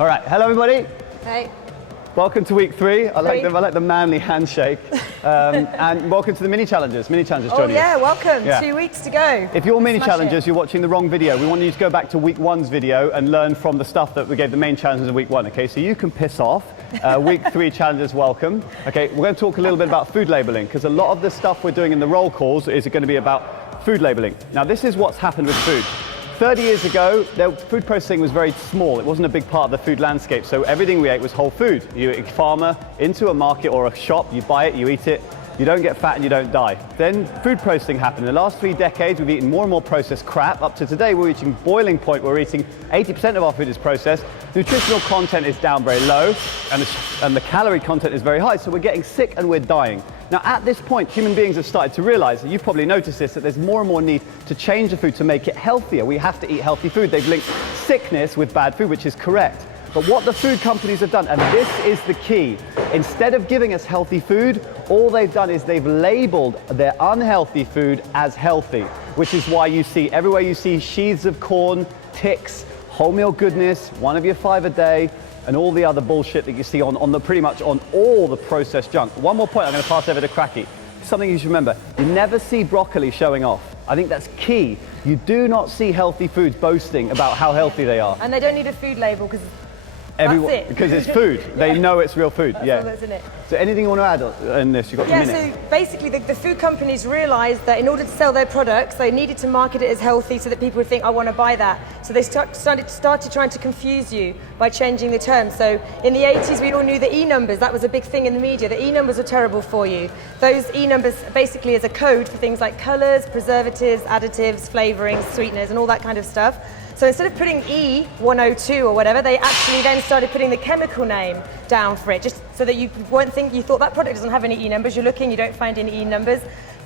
All right, hello everybody. Hey. Welcome to week 3. I like the manly handshake. And welcome to the mini challenges. Mini challenges joining us. Welcome. Yeah. 2 weeks to go. If you're mini challenges, you're watching the wrong video. We want you to go back to week 1's video and learn from the stuff that we gave the main challenges in week 1. Okay, so you can piss off. Week 3 challenges, welcome. Okay, we're going to talk a little bit about food labeling because a lot of the stuff we're doing in the roll calls is going to be about food labeling. Now, this is what's happened with food. 30 years ago, food processing was very small. It wasn't a big part of the food landscape, so everything we ate was whole food. You a farmer into a market or a shop, you buy it, you eat it, you don't get fat and you don't die. Then food processing happened. In the last 3 decades, we've eaten more and more processed crap. Up to today, we're reaching boiling point. We're eating 80% of our food is processed. Nutritional content is down very low, and the calorie content is very high, so we're getting sick and we're dying. Now, at this point, human beings have started to realize, and you've probably noticed this, that there's more and more need to change the food to make it healthier. We have to eat healthy food. They've linked sickness with bad food, which is correct. But what the food companies have done, and this is the key, instead of giving us healthy food, all they've done is they've labeled their unhealthy food as healthy, which is why you see, everywhere you see sheaths of corn, ticks, wholemeal goodness, 1 of your 5 a day, and all the other bullshit that you see pretty much on all the processed junk. One more point, I'm going to pass over to Cracky. Something you should remember, you never see broccoli showing off. I think that's key. You do not see healthy foods boasting about how healthy they are. And they don't need a food label because because it's food. They know it's real food. That's all that's in it. So anything you want to add in this? You've got a minute. So basically the food companies realized that in order to sell their products, they needed to market it as healthy so that people would think, I want to buy that. So they started trying to confuse you by changing the terms. So in the 80s, we all knew the E-numbers. That was a big thing in the media. The E-numbers are terrible for you. Those E-numbers basically is a code for things like colors, preservatives, additives, flavorings, sweeteners, and all that kind of stuff. So instead of putting E102 or whatever, they actually then started putting the chemical name down for it, just so that you won't think, you thought that product doesn't have any E numbers, you're looking, you don't find any E numbers.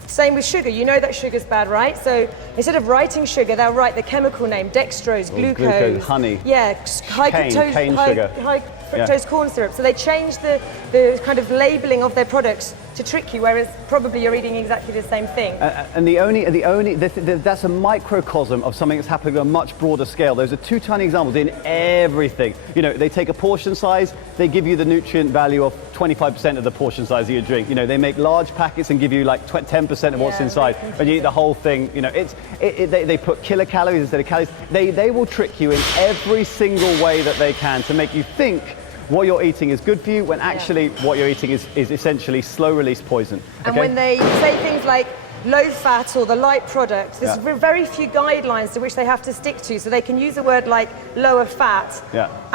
Same with sugar, you know that sugar's bad, right? So instead of writing sugar, they'll write the chemical name, dextrose, glucose, honey. Yeah, high cane sugar. High fructose corn syrup. So they changed the kind of labeling of their products to trick you, whereas probably you're eating exactly the same thing. And that's a microcosm of something that's happening on a much broader scale. Those are 2 tiny examples in everything. You know, they take a portion size, they give you the nutrient value of 25% of the portion size of your drink. You know, they make large packets and give you like 10% of what's inside. And you eat the whole thing. You know, they put kilocalories instead of calories. They will trick you in every single way that they can to make you think what you're eating is good for you, when actually what you're eating is essentially slow-release poison. Okay? And when they say things like low fat or the light product, there's very few guidelines to which they have to stick to, so they can use a word like lower fat.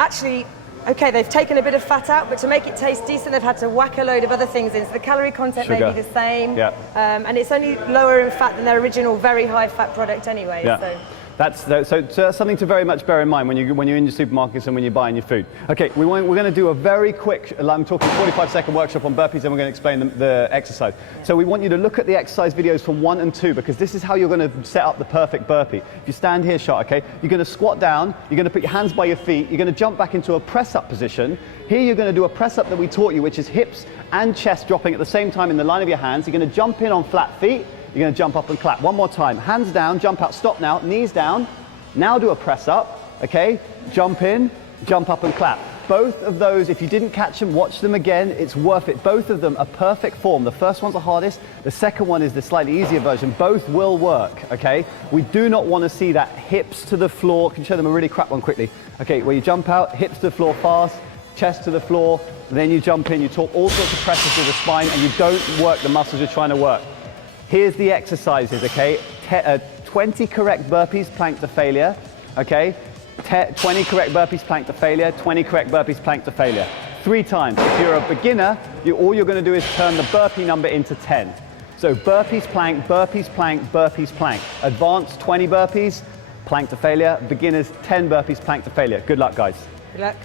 Actually, okay, they've taken a bit of fat out, but to make it taste decent, they've had to whack a load of other things in, so the calorie content may be the same, and it's only lower in fat than their original very high fat product anyway. So that's something to very much bear in mind when you're in your supermarkets and when you're buying your food. Okay, we're going to do a very quick, I'm talking 45-second workshop on burpees, and we're going to explain the exercise. So we want you to look at the exercise videos from 1 and 2, because this is how you're going to set up the perfect burpee. If you stand here, shot, okay, you're going to squat down, you're going to put your hands by your feet, you're going to jump back into a press-up position. Here you're going to do a press-up that we taught you, which is hips and chest dropping at the same time in the line of your hands. You're going to jump in on flat feet. You're going to jump up and clap. One more time. Hands down, jump out, stop now, knees down. Now do a press up, okay? Jump in, jump up and clap. Both of those, if you didn't catch them, watch them again. It's worth it. Both of them are perfect form. The first one's the hardest. The second one is the slightly easier version. Both will work, okay? We do not want to see that hips to the floor. Can you show them a really crap one quickly? Okay, where you jump out, hips to the floor fast, chest to the floor, then you jump in, you talk all sorts of pressures to the spine, and you don't work the muscles you're trying to work. Here's the exercises, okay? 20 correct burpees, plank to failure, okay? 20 correct burpees, plank to failure, 20 correct burpees, plank to failure. 3 times. If you're a beginner, all you're going to do is turn the burpee number into 10. So burpees, plank, burpees, plank, burpees, plank. Advanced 20 burpees, plank to failure. Beginners 10 burpees, plank to failure. Good luck, guys. Good luck.